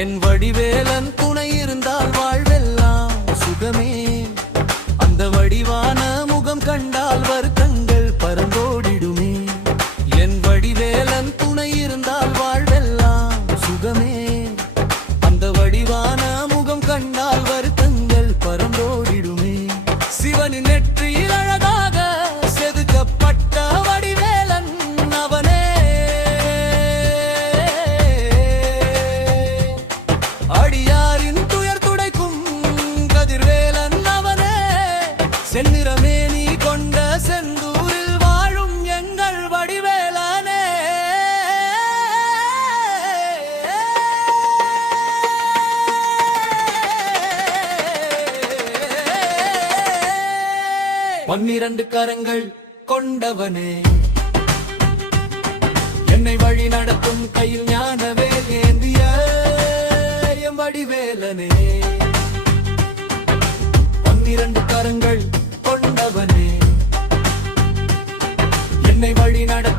என் வடிவேலன் துணை இருந்தால் வாழ்வெல்லாம் சுகமே. அந்த வடிவான முகம் கண்டால் வருத்தங்கள் பறந்தோடிடுமே. என் வடிவேலன் துணை இருந்தால் வாழ்வெல்லாம் சுகமே. அந்த வடிவான முகம் கண்டால் வருத்தங்கள் பறந்தோடிடுமே. சிவனின் நெற்றியில் அழகாக செதுக்கப்பட்ட வடிவேலன் அவனே. அடியாரின் துயர் துடைக்கும் கதிர்வேலன் அவனே. செந்நிறமே நீ கொண்ட செந்தூரில் வாழும் எங்கள் வடிவேலனே. பன்னிரண்டு கரங்கள் கொண்டவனே, என்னை வழி நடத்தும் கையில் ஞானவே ஏந்திய எம் வடிவேலனே. பன்னிரண்டு கரங்கள் கொண்டவனே, என்னை வழி நடத்தும்